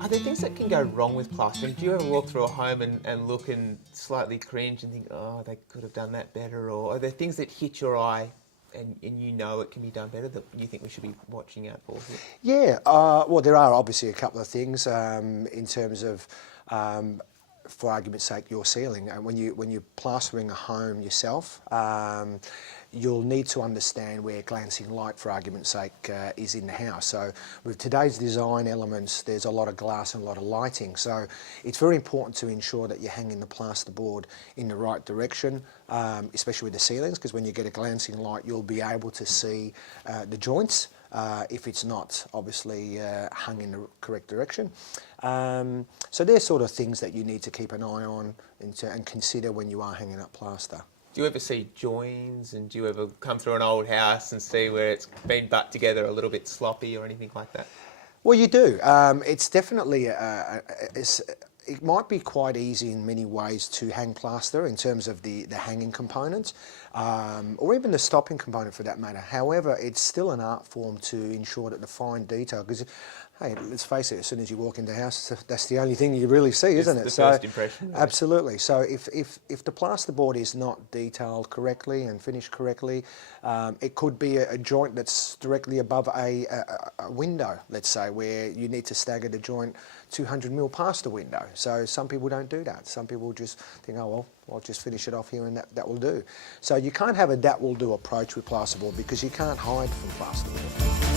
Are there things that can go wrong with plastering? Do you ever walk through a home and look and slightly cringe and think, oh, they could have done that better? Or are there things that hit your eye and you know it can be done better that you think we should be watching out for here? Yeah, well, there are obviously a couple of things in terms of, for argument's sake, your ceiling. And when you're plastering a home yourself, you'll need to understand where glancing light, for argument's sake, is in the house. So with today's design elements, there's a lot of glass and a lot of lighting. So it's very important to ensure that you're hanging the plasterboard in the right direction, especially with the ceilings, because when you get a glancing light, you'll be able to see the joints. If it's not obviously hung in the correct direction. So they're sort of things that you need to keep an eye on and consider when you are hanging up plaster. Do you ever see joins, and do you ever come through an old house and see where it's been butt together a little bit sloppy or anything like that? Well, you do. It's definitely, it might be quite easy in many ways to hang plaster in terms of the hanging component, or even the stopping component for that matter. However, it's still an art form to ensure that the fine detail, because hey, let's face it, as soon as you walk into the house, that's the only thing you really see, isn't it? The first impression. Absolutely. So if the plasterboard is not detailed correctly and finished correctly, it could be a joint that's directly above a window, let's say, where you need to stagger the joint 200mm past the window. So some people don't do that. Some people just think, oh well, I'll just finish it off here and that will do. So you can't have a that will do approach with plasterboard because you can't hide from plasterboard.